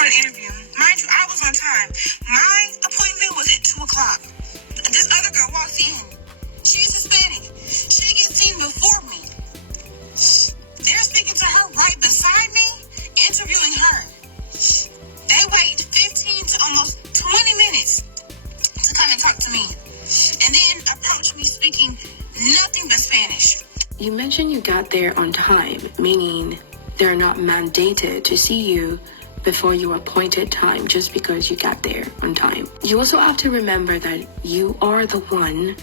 for the interview. Mind you, I was on time. My appointment was at 2 o'clock. This other girl walks in. She's Hispanic. She gets seen before me. They're speaking to her right beside me, interviewing her. They wait 15 to almost 20 minutes to come and talk to me, and then approach me speaking nothing but Spanish. You mentioned you got there on time, meaning they're not mandated to see you before your appointed time just because you got there on time. You also have to remember that you are the one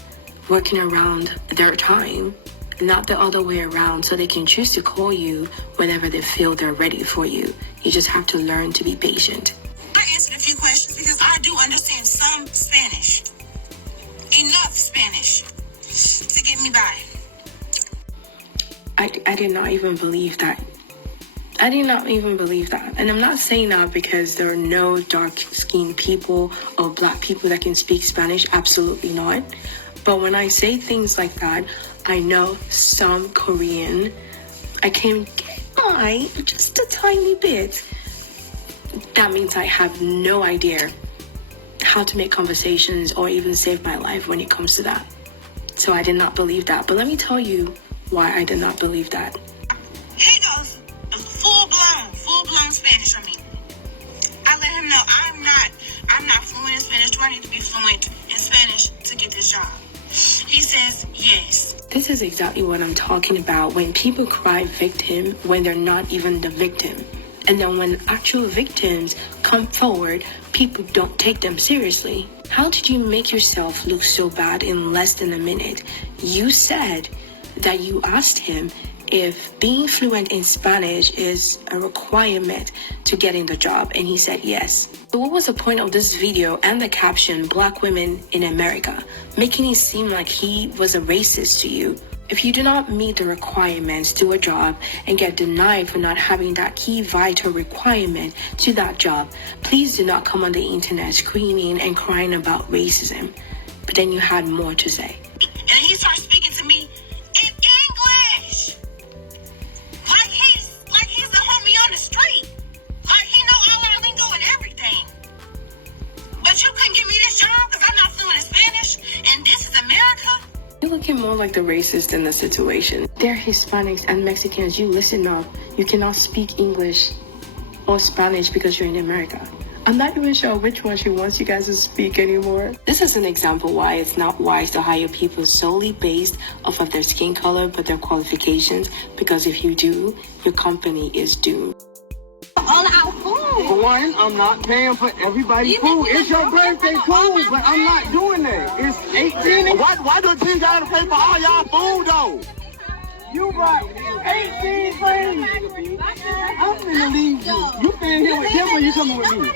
working around their time, not the other way around, so they can choose to call you whenever they feel they're ready for you. You just have to learn to be patient. I answered a few questions because I do understand some Spanish. Enough Spanish to get me by. I did not even believe that. I did not even believe that. And I'm not saying that because there are no dark-skinned people or black people that can speak Spanish. Absolutely not. But when I say things like that, I know some Korean. I can get by just a tiny bit. That means I have no idea how to make conversations or even save my life when it comes to that. So I did not believe that. But let me tell you why I did not believe that. He goes full-blown Spanish on me. I let him know I'm not fluent in Spanish. Do I need to be fluent in Spanish to get this job? He says yes. This is exactly what I'm talking about when people cry victim when they're not even the victim. And then when actual victims come forward, people don't take them seriously. How did you make yourself look so bad in less than a minute? You said that you asked him if being fluent in Spanish is a requirement to getting the job, and he said yes. So what was the point of this video and the caption, Black Women in America, making it seem like he was a racist to you? If you do not meet the requirements to a job and get denied for not having that key vital requirement to that job, please do not come on the internet screaming and crying about racism. But then you had more to say. And he starts speaking to me in English. Like he's the homie on the street. Like he know all our lingo and everything. But you couldn't give me this job because I'm not fluent in Spanish, and this is America? You're looking more like the racist in the situation. They're Hispanics and Mexicans. You listen up. You cannot speak English or Spanish because you're in America. I'm not even sure which one she wants you guys to speak anymore. This is an example why it's not wise to hire people solely based off of their skin color but their qualifications, because if you do, your company is doomed. All our food. For one, I'm not paying for everybody's food. It's your birthday, cool, but I'm not doing that. It's 18. Why do you gotta pay for all y'all food though? You brought 18 things. I'm finna leave you. You staying here with him or you coming with me?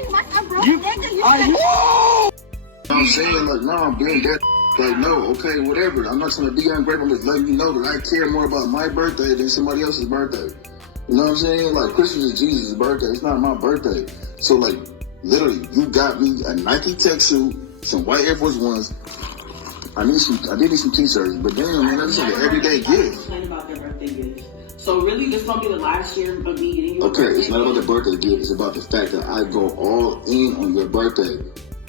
I'm saying like, no, I'm doing that. Like, no, okay, whatever. I'm not trying to be ungrateful. I'm just letting you know that I care more about my birthday than somebody else's birthday. You know what I'm saying? Like, Christmas is Jesus' birthday. It's not my birthday. So, like, literally, you got me a Nike tech suit, some white Air Force Ones. I did need some t-shirts, but damn, man, that's like an everyday gift. About their birthday gifts. So really, this gonna be the last year of me getting you. Okay, it's not about the birthday gift. It's about the fact that I go all in on your birthday.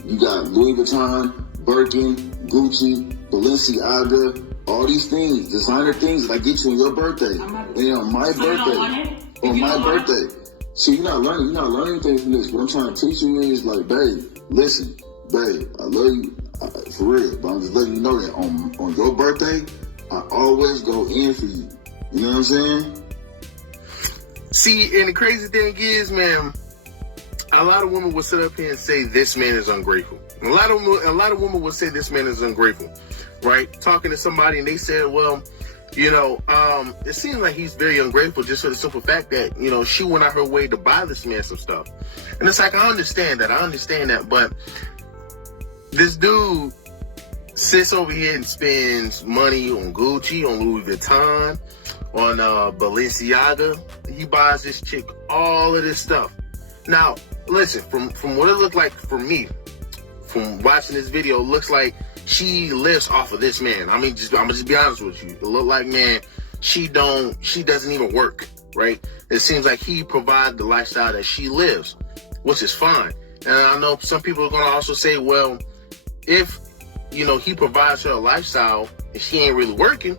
You got Louis Vuitton, Birkin, Gucci, Balenciaga, all these things, designer things that I get you on your birthday. And on my birthday. On my birthday. See, you're not learning things from this. What I'm trying to teach you is like, babe, listen, babe, I love you for real, but I'm just letting you know that on your birthday, I always go in for you. You know what I'm saying? See, and the crazy thing is, man, a lot of women will sit up here and say this man is ungrateful. A lot of women will say this man is ungrateful, right? Talking to somebody and they said, well, you know, it seems like he's very ungrateful just for the simple fact that, you know, she went out her way to buy this man some stuff. And it's like, I understand that, but this dude sits over here and spends money on Gucci, on Louis Vuitton, on Balenciaga. He buys this chick all of this stuff. Now, listen, from what it looked like for me, from watching this video, it looks like she lives off of this man. I mean, I'm gonna just be honest with you. It looked like, man, she doesn't even work, right? It seems like he provides the lifestyle that she lives. which is fine. And I know some people are going to also say, well, if, he provides her a lifestyle and she ain't really working,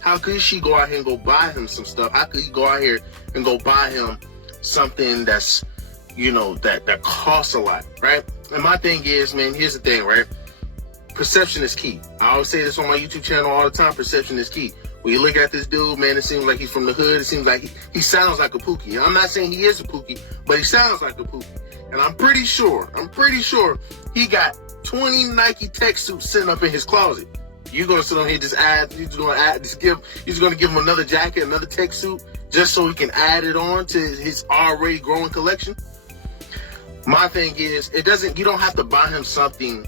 how could she go out here and go buy him some stuff? How could he go out here and go buy him something that's, that costs a lot, right? And my thing is, man, here's the thing, right? Perception is key. I always say this on my YouTube channel all the time. Perception is key. When you look at this dude, man, it seems like he's from the hood. It seems like he sounds like a Pookie. And I'm not saying he is a Pookie, but he sounds like a Pookie. And I'm pretty sure he got 20 Nike tech suits sitting up in his closet. You're gonna sit on here you're gonna give him another jacket, another tech suit, just so he can add it on to his already growing collection. My thing is, you don't have to buy him something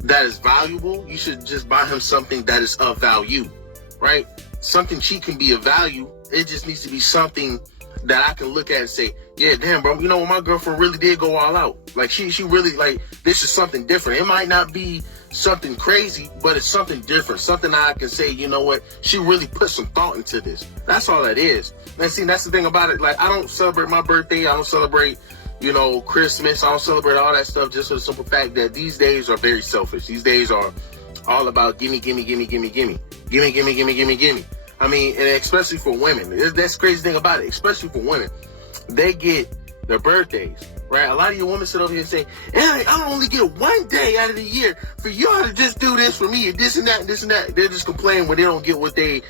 that is valuable. You should just buy him something that is of value, right? Something cheap can be of value. It just needs to be something that I can look at and say, yeah, damn, bro, my girlfriend really did go all out. Like, she really, like, this is something different. It might not be something crazy, but it's something different. Something that I can say, you know what, she really put some thought into this. That's all that is. And see, that's the thing about it. Like, I don't celebrate my birthday. I don't celebrate, Christmas. I don't celebrate all that stuff just for the simple fact that these days are very selfish. These days are all about gimme, gimme, gimme, gimme, gimme. Gimme, gimme, gimme, gimme, gimme. I mean, and especially for women. That's the crazy thing about it. Especially for women. They get their birthdays, right? A lot of you women sit over here and say, hey, I only get one day out of the year for y'all to just do this for me, and this and that, and this and that. They're just complaining when they don't get what they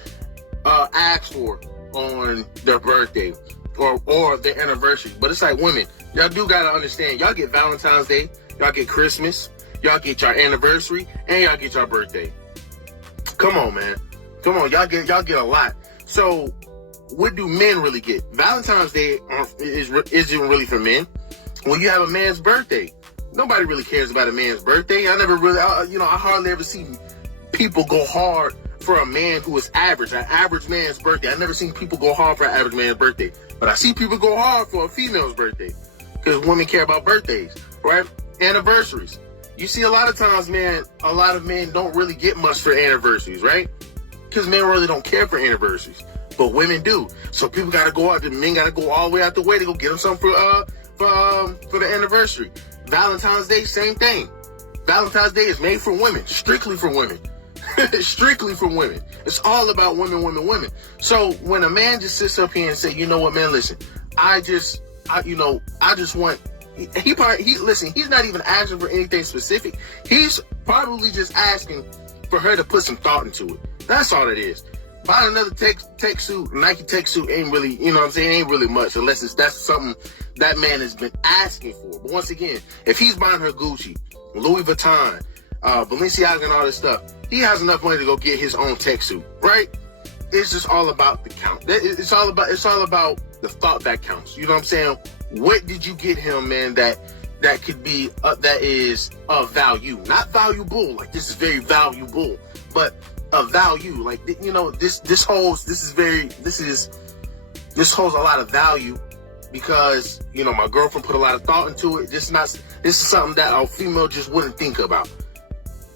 asked for on their birthday or their anniversary. But it's like, women, y'all do gotta understand, y'all get Valentine's Day, y'all get Christmas, y'all get your anniversary, and y'all get your birthday. Come on, man. Come on, y'all get a lot. So what do men really get? Valentine's Day isn't really for men. When you have a man's birthday, nobody really cares about a man's birthday. I hardly ever see people go hard for a man who is average, an average man's birthday. I've never seen people go hard for an average man's birthday. But I see people go hard for a female's birthday because women care about birthdays, right? Anniversaries. You see a lot of times, man, a lot of men don't really get much for anniversaries, right? Because men really don't care for anniversaries. But women do. So people got to go out. The men got to go all the way out the way to go get them something for the anniversary. Valentine's Day, same thing. Valentine's Day is made for women, strictly for women. Strictly for women. It's all about women, women, women. So when a man just sits up here and say, you know what, man, listen, I just want, he's not even asking for anything specific. He's probably just asking for her to put some thought into it. That's all it is. Buying another tech suit, Nike tech suit ain't really, ain't really much unless that's something that man has been asking for. But once again, if he's buying her Gucci, Louis Vuitton, Balenciaga and all this stuff, he has enough money to go get his own tech suit, right? It's just all about the count. It's all about the thought that counts. You know what I'm saying? What did you get him, man, that could be, that is of value? Not valuable, like this is very valuable, but of value. Like, this holds a lot of value because, my girlfriend put a lot of thought into it. This is something that a female just wouldn't think about.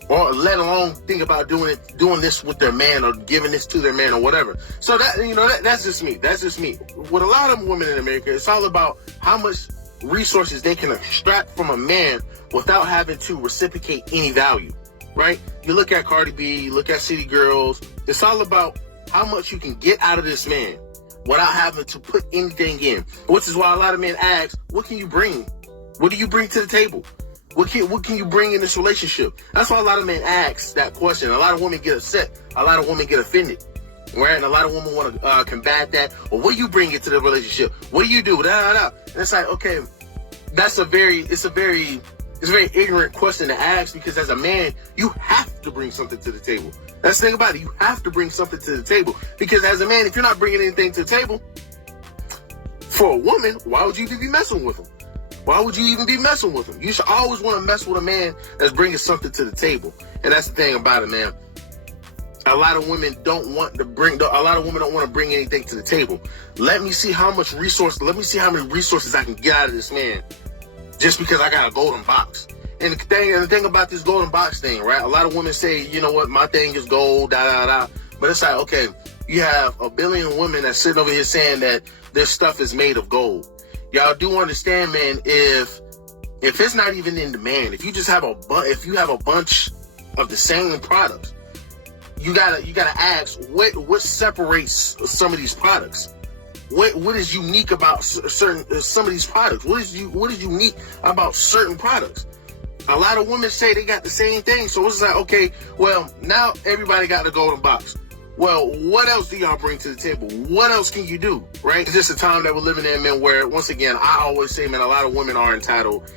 Or let alone think about doing this with their man or giving this to their man or whatever. So that's just me. That's just me. With a lot of women in America, it's all about how much resources they can extract from a man without having to reciprocate any value, right? You look at Cardi B, you look at City Girls. It's all about how much you can get out of this man without having to put anything in. Which is why a lot of men ask, what can you bring? What do you bring to the table? What can you bring in this relationship? That's why a lot of men ask that question. A lot of women get upset. A lot of women get offended. Right? And a lot of women want to combat that. Well, what do you bring into the relationship? What do you do? And it's like, okay, it's a very ignorant question to ask because as a man, you have to bring something to the table. That's the thing about it. You have to bring something to the table. Because as a man, if you're not bringing anything to the table, for a woman, why would you even be messing with him? Why would you even be messing with him? You should always want to mess with a man that's bringing something to the table. And that's the thing about it, man. A lot of women don't want to bring anything to the table. Let me see how many resources I can get out of this man just because I got a golden box. And the thing about this golden box thing, right? A lot of women say, you know what, my thing is gold, But it's like, okay, you have a billion women that's sitting over here saying that their stuff is made of gold. y'all do understand, man, if it's not even in demand, if you just have if you have a bunch of the same products, you gotta ask what separates some of these products. What is unique about some of these products? What is unique about certain products? A lot of women say they got the same thing, so it's like, okay, well, now everybody got the golden box. Well, what else do y'all bring to the table? What else can you do, right? It's just a time that we're living in, man, where, once again, I always say, man, a lot of women are entitled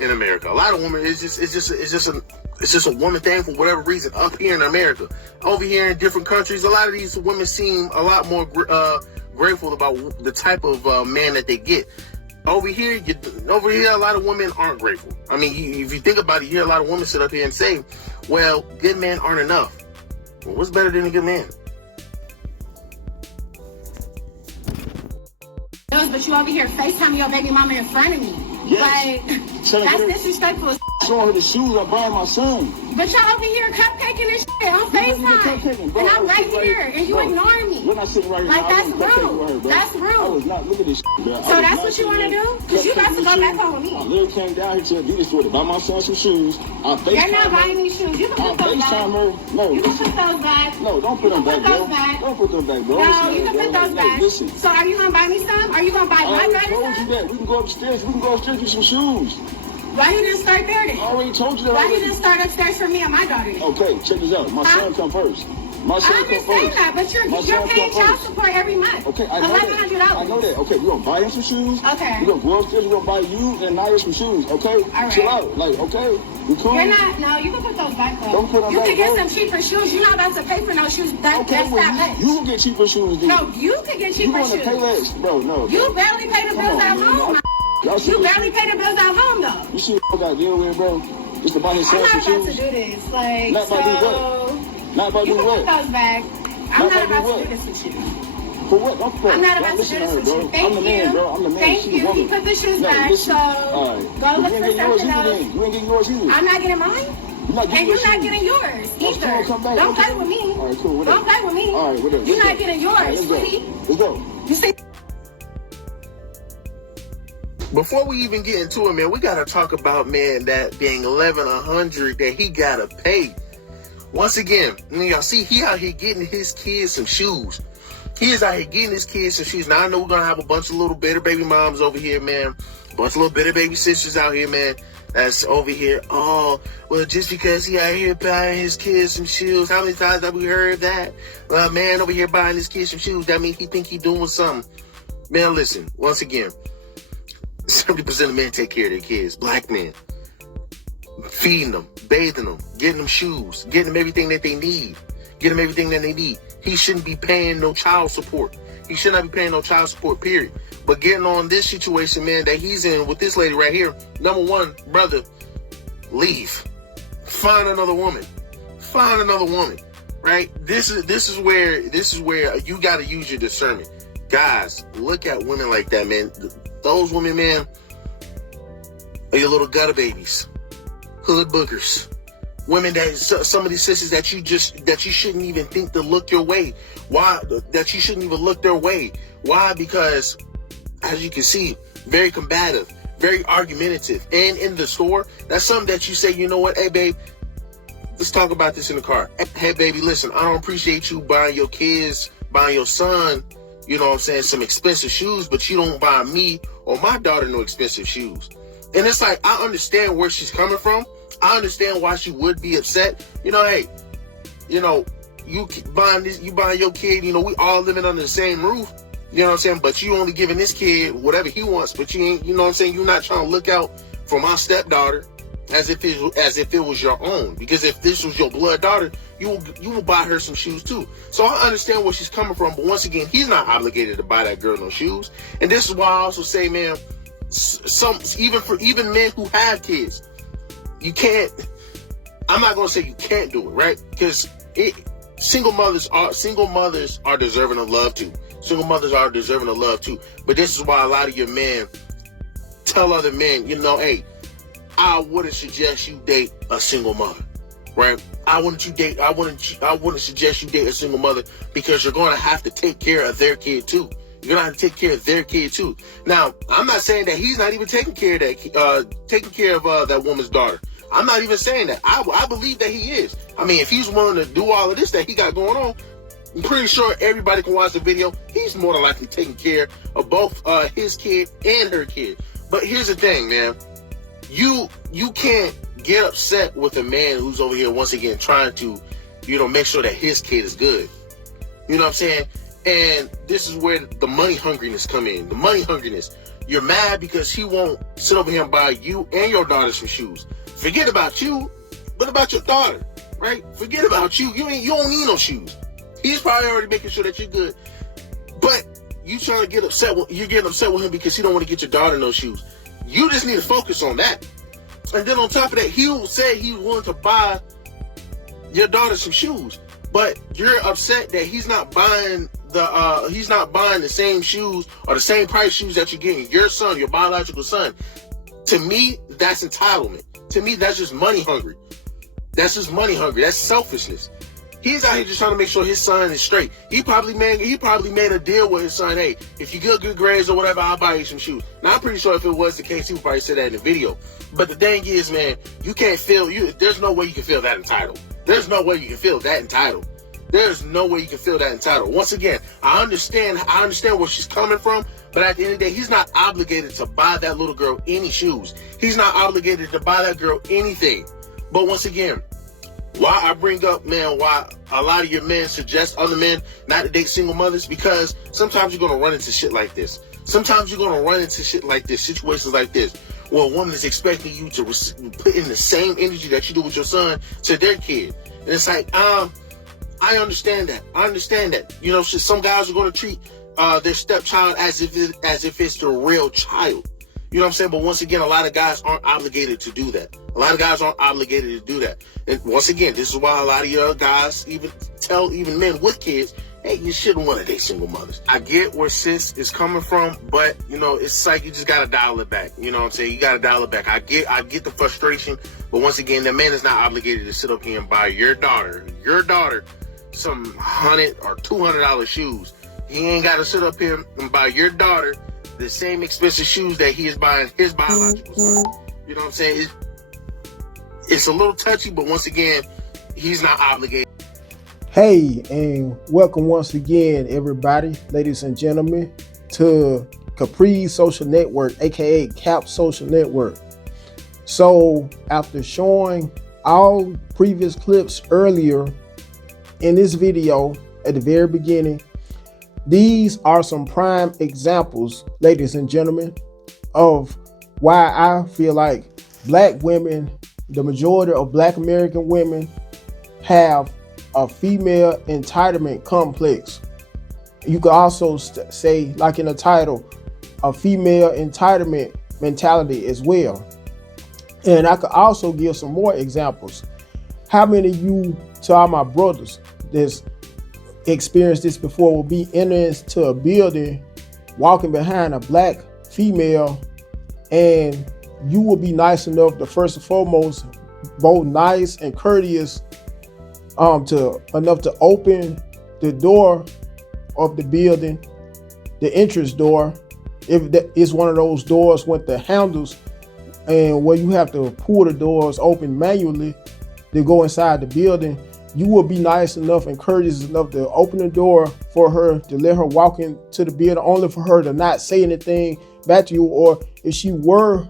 in America. A lot of women, it's just a woman thing for whatever reason up here in America. Over here in different countries, a lot of these women seem a lot more grateful about the type of man that they get. Over here, a lot of women aren't grateful. I mean, if you think about it, you hear a lot of women sit up here and say, well, good men aren't enough. Well, what's better than a good man? But you over here FaceTiming your baby mama in front of me. Yes. Like, that's disrespectful as showing her the shoes I buy my son. But y'all over here cupcaking this shit on FaceTime. And I'm right here, and you ignoring me. We're not sitting right here. Like, that's rude. That's rude. I was not looking at this shit, bro. So that's what you want to do? Because you about to go back home with me. I literally came down here to Adidas store to buy my son some shoes. You're not buying these shoes. You can put those back. No. You can put those back. No, don't put them back, bro. Don't put them back, bro. No, you can put those back. Listen. So are you going to buy me some? Are you going to buy my brother some? I told you that. We can go upstairs. We can go upstairs and get some shoes. Why you didn't start there then? I already told you that. Why you didn't start upstairs for me and my daughter then? Okay, check this out. My son come first. My son I understand that, but you're paying child support every month. Okay, I know that. I know that. Okay, we're going to buy him some shoes. Okay. We're going to go upstairs. We're going to buy you and Naya some shoes. Okay? All right. Chill out. Like, okay? We cool? You're not. No, you can put those back though. Don't put them back. You can get some cheaper shoes. You're not about to pay for no shoes. That's well, that much. You can get cheaper shoes, dude. No, you can get cheaper shoes. You want to pay less? Bro, no. You barely pay the bills at home. You barely pay the bills at home though. You see what I got to deal with, bro? Just to buy his son some shoes? I'm not about to do this. Like, not about to do what? Not about to do what? You can put those back. I'm not about to do this with you. For what? I'm not about to do this with you. Thank you. I'm the man, bro. I'm the man. Thank you. You put the shoes back, so go look for something else. You ain't getting yours either. I'm not getting mine. And you're not getting yours either. Don't play with me. All right, cool. Whatever. Don't play with me. All right, whatever. You're not getting yours, sweetie. Let's go. You see? Before we even get into it, man, we got to talk about, man, that being 1,100 that he got to pay. Once again, y'all see, he out here getting his kids some shoes. He is out here getting his kids some shoes. Now, I know we're going to have a bunch of little bitter baby moms over here, man. A bunch of little bitter baby sisters out here, man. That's over here. Oh, well, just because he out here buying his kids some shoes. How many times have we heard that? Man over here buying his kids some shoes. That means he think he doing something. Man, listen, once again, 70% of men take care of their kids. Black men. Feeding them, bathing them, getting them shoes, getting them everything that they need. Getting them everything that they need. He shouldn't be paying no child support. He should not be paying no child support, period. But getting on this situation, man, that he's in with this lady right here, number one, brother, leave. Find another woman. Find another woman. Right? This is where you gotta use your discernment. Guys, look at women like that, man. Those women, man, are your little gutter babies. Hood boogers. Women that some of these sisters that you shouldn't even think to look your way. Why? That you shouldn't even look their way. Why? Because, as you can see, very combative, very argumentative. And in the store, that's something that you say, you know what, hey babe, let's talk about this in the car. Hey baby, listen, I don't appreciate you buying your kids, buying your son, you know what I'm saying, some expensive shoes, but you don't buy me or my daughter no expensive shoes. And it's like, I understand where she's coming from. I understand why she would be upset. You know, hey, you know, you buying your kid, you know, we all living under the same roof. You know what I'm saying? But you only giving this kid whatever he wants, but you ain't, you know what I'm saying? You're not trying to look out for my stepdaughter as if it was your own. Because if this was your blood daughter, you will buy her some shoes too. So I understand where she's coming from, but once again, he's not obligated to buy that girl no shoes. And this is why I also say, man, even men who have kids, you can't. I'm not gonna say you can't do it, right? Because single mothers are deserving of love too. Single mothers are deserving of love too. But this is why a lot of your men tell other men, you know, hey, I wouldn't suggest you date a single mother, right? I wouldn't suggest you date a single mother because you're going to have to take care of their kid too. You're gonna have to take care of their kid too. Now, I'm not saying that he's not even taking care of that woman's daughter. I'm not even saying that. I believe that he is. I mean, if he's willing to do all of this that he got going on, I'm pretty sure everybody can watch the video. He's more than likely taking care of both his kid and her kid. But here's the thing, man. You can't get upset with a man who's over here once again trying to, make sure that his kid is good. You know what I'm saying? And this is where the money hungriness come in. The money hungriness. You're mad because he won't sit over here and buy you and your daughter some shoes. Forget about you, but about your daughter, right? Forget about you. You don't need no shoes. He's probably already making sure that you're good. But you're getting upset with him because he don't want to get your daughter no shoes. You just need to focus on that. And then on top of that, he said he was willing to buy your daughter some shoes. But you're upset that he's not buying the same shoes or the same price shoes that you're getting your son, your biological son. To me, that's entitlement. To me, that's just money hungry. That's just money hungry. That's selfishness. He's out here just trying to make sure his son is straight. He probably made a deal with his son. Hey, if you get good grades or whatever, I'll buy you some shoes. Now, I'm pretty sure if it was the case, he would probably say that in the video. But the thing is, man, you can't feel there's no way you can feel that entitled. There's no way you can feel that entitled. There's no way you can feel that entitled. Once again, I understand where she's coming from, but at the end of the day, he's not obligated to buy that little girl any shoes. He's not obligated to buy that girl anything. But once again, why I bring up, man, why a lot of your men suggest other men not to date single mothers, because sometimes you're going to run into shit like this. Sometimes you're going to run into shit like this, situations like this, where a woman is expecting you to put in the same energy that you do with your son to their kid. And it's like, I understand that. Some guys are going to treat their stepchild as if it's the real child. You know what I'm saying? But once again, a lot of guys aren't obligated to do that. And once again, this is why a lot of your guys even tell men with kids, hey, you shouldn't want to date single mothers. I get where sis is coming from, but, it's like you just got to dial it back. You know what I'm saying? You got to dial it back. I get the frustration, but once again, the man is not obligated to sit up here and buy your daughter, some $100 or $200 shoes. He ain't got to sit up here and buy your daughter the same expensive shoes that he is buying his biological son. You know what I'm saying? It's a little touchy, but once again, he's not obligated. Hey, and welcome once again, everybody, ladies and gentlemen, to Capri Social Network, aka Cap Social Network. So, after showing all previous clips earlier in this video at the very beginning, these are some prime examples, ladies and gentlemen, of why I feel like black women, the majority of black American women, have a female entitlement complex. You could also say, like in the title, a female entitlement mentality as well. And I could also give some more examples. How many of you, to all my brothers that's experienced this before, will be entering into a building, walking behind a black female, and you will be nice enough to, first and foremost, both nice and courteous to open the door of the building, the entrance door, if it's one of those doors with the handles and where you have to pull the doors open manually to go inside the building. You will be nice enough and courteous enough to open the door for her, to let her walk into the building, only for her to not say anything back to you, or if she were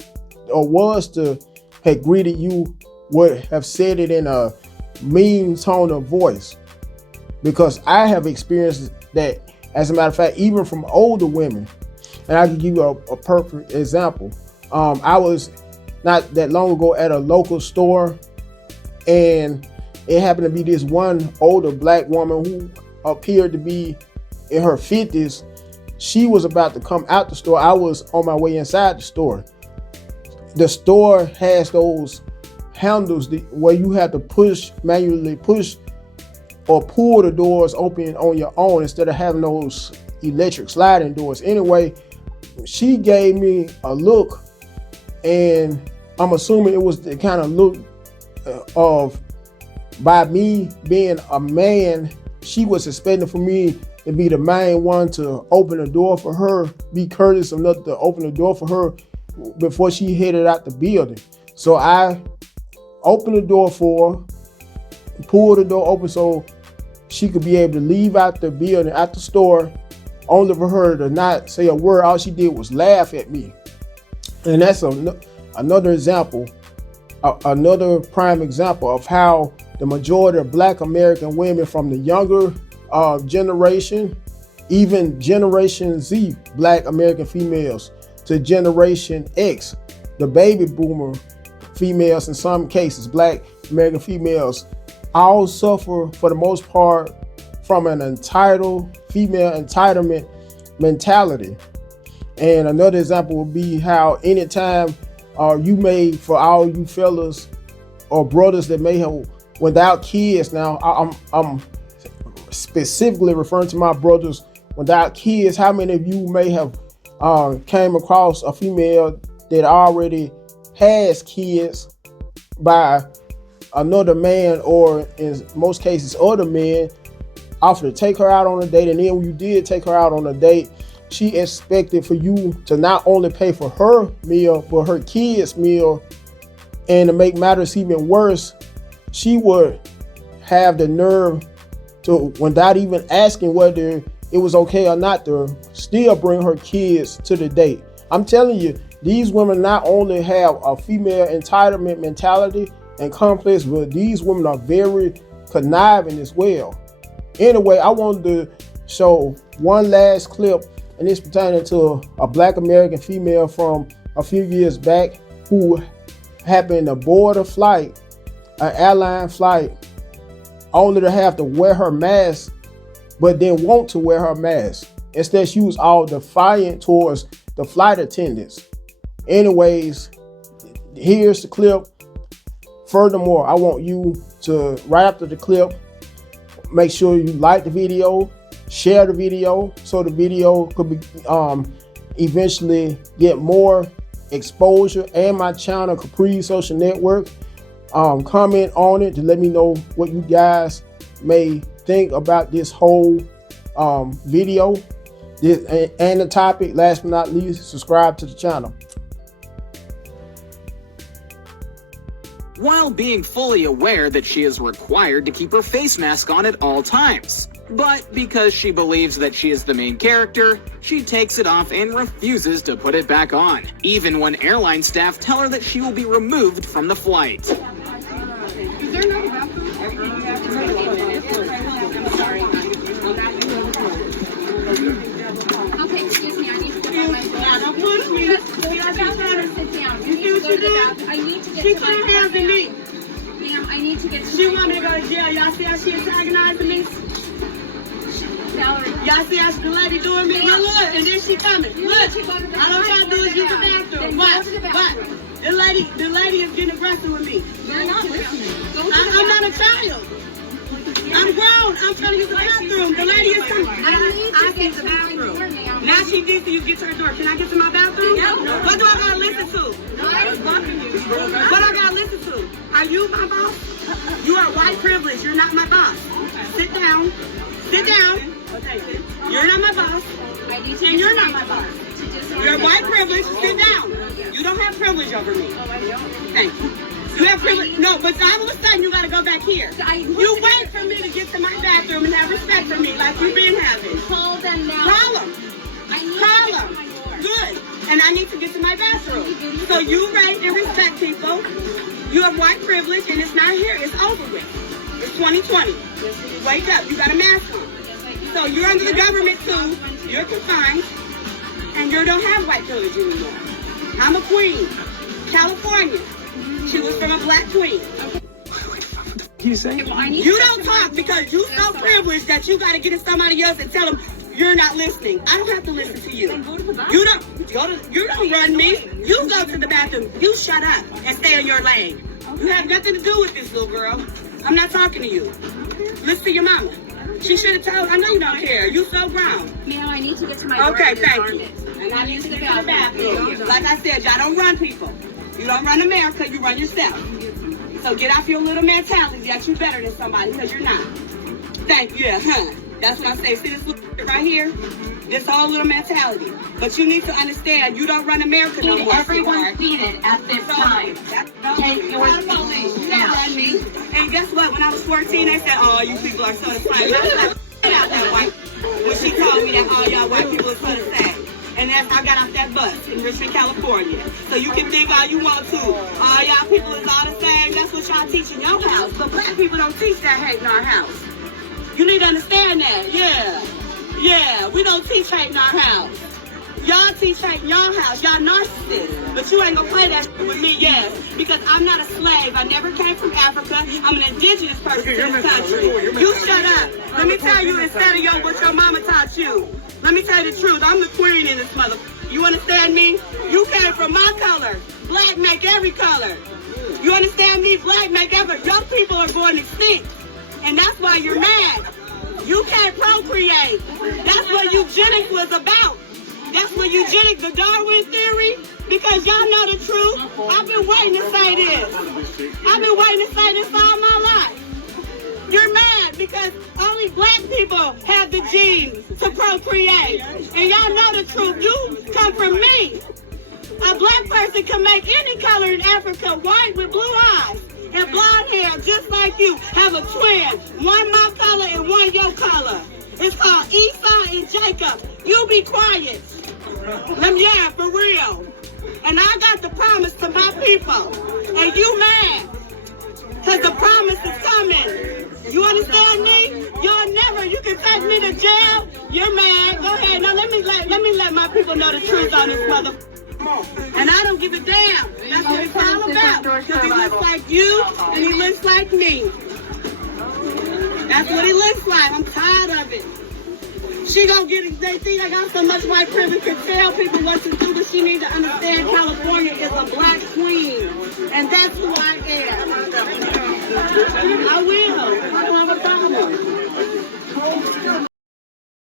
or was to have greeted you, would have said it in a mean tone of voice. Because I have experienced that, as a matter of fact, even from older women. And I can give you a perfect example. I was not that long ago at a local store, and it happened to be this one older black woman who appeared to be in her 50s. She was about to come out the store. I was on my way inside the store. The store has those handles where you have to manually push or pull the doors open on your own instead of having those electric sliding doors. Anyway, she gave me a look, and I'm assuming it was the kind of look of, by me being a man, she was expecting for me to be the main one to open the door for her, be courteous enough to open the door for her before she headed out the building. So I opened the door for her, pulled the door open so she could be able to leave out the building, out the store, only for her to not say a word. All she did was laugh at me. And that's another example, another prime example of how the majority of Black American women from the younger generation, even Generation Z Black American females, to Generation X, the baby boomer females in some cases, Black American females, all suffer for the most part from an entitled, female entitlement mentality. And another example would be how anytime you may, for all you fellas or brothers that may have without kids, now I'm specifically referring to my brothers without kids, how many of you may have came across a female that already has kids by another man, or in most cases other men, offered to take her out on a date, and then when you did take her out on a date, she expected for you to not only pay for her meal, but her kids' meal. And to make matters even worse, she would have the nerve to, without even asking whether it was okay or not, to still bring her kids to the date. I'm telling you, these women not only have a female entitlement mentality and complex, but these women are very conniving as well. Anyway, I wanted to show one last clip, and it's pertaining to a Black American female from a few years back who happened to board a flight, an airline flight, only to have to wear her mask, but then want to wear her mask. Instead, she was all defiant towards the flight attendants. Anyways, here's the clip. Furthermore, I want you to, right after the clip, make sure you like the video, share the video, so the video could be eventually get more exposure, and my channel, Capri Social Network. Comment on it to let me know what you guys may think about this whole video and the topic. Last but not least, subscribe to the channel. While being fully aware that she is required to keep her face mask on at all times. But because she believes that she is the main character, she takes it off and refuses to put it back on, even when airline staff tell her that she will be removed from the flight. Is there no bathroom? Okay, excuse me, I need to get my phone. Don't push me. Sit down. You need to go to the bathroom. I need to get She to put my her hands in me. Ma'am, I need to get to She my want me to go to jail. Y'all see how she antagonizing me? Valerie. Y'all see how the lady doing me? Look, and then she coming. You Look, need to go to the all I'm trying to do is use the bathroom. Then What? go to the What? bathroom. The lady is getting aggressive with me. You're not listening. Go to the I'm not a bathroom. child. I'm grown. I'm trying to use the bathroom. The lady is coming. I need to get to my door, ma'am. Now she needs you get to her door. Can I get to my bathroom? No. What do I gotta listen to? Nobody's blocking you. What I gotta listen to? Are you my boss? You are white privilege. You're not my boss. Sit down. Sit down. You're not my boss. I need to And you're not my boss. You're white privilege. Sit down. You don't have privilege over me. Thank you. You have privilege. No, but all of a sudden you gotta go back here. You wait for me to get to my bathroom and have respect for me like you've been having. Call them now. Call them. I need Call to get to them. my door. Good. And I need to get to my bathroom. So you rate and respect people. You have white privilege and it's not here. It's over with. It's 2020. Wake up. You got a mask on. So you're under the government too. You're confined. And you don't have white privilege anymore. I'm a queen. California. She was from a Black queen. You say? You don't talk because you so privileged that you got to get to somebody else and tell them you're not listening. I don't have to listen to you. You don't run me. You go to the bathroom. You shut up and stay in your lane. You have nothing to do with this, little girl. I'm not talking to you. Listen to your mama. She should have told. I know you don't care. You so grown. Ma'am, I need to get to my door. Okay, thank you. And I need to get to the bathroom. Like I said, y'all don't run people. You don't run America, you run yourself. So get off your little mentality that you're better than somebody, because you're not. Thank you, huh? That's what I say. See this little right here? This whole little mentality. But you need to understand, you don't run America no more. Everyone seated at this time. Take your seats now. And guess what? When I was 14, they said, oh, you people are so the same. I was like, get out that white. When she told me that all y'all white people are so the same. And that's how I got off that bus in Richmond, California. So you can think all you want to. All y'all people is all the same. That's what y'all teach in your house. But black people don't teach that hate in our house. You need to understand that. Yeah, we don't teach hate in our house. Y'all teach hate in your house. Y'all narcissists. But you ain't gonna play that shit with me, yes. Because I'm not a slave. I never came from Africa. I'm an indigenous person to this country. You shut up. Let me tell you instead of what your mama taught you. Let me tell you the truth. I'm the queen in this mother. You understand me? You came from my color. Black make every color. You understand me? Black make every. Your people are going extinct. And that's why you're mad. You can't procreate. That's what eugenics was about. That's what eugenics, the Darwin theory, because y'all know the truth. I've been waiting to say this. I've been waiting to say this all my life. You're mad because only black people have the genes to procreate. And y'all know the truth. You come from me. A black person can make any color in Africa, white with blue eyes and blonde hair, just like you. Have a twin, one my color and one your color. It's called Esau and Jacob. You be quiet. Yeah, for real. And I got the promise to my people. And you mad. Because the promise is coming. You understand me? You can take me to jail. You're mad. Go ahead. Now let me let my people know the truth on this mother. And I don't give a damn. That's what it's all about. Because he looks like you and he looks like me. That's what he looks like. I'm tired of it. She gonna get it. They think I got so much white privilege to tell people what to do, but she needs to understand California is a black queen. And that's who I am.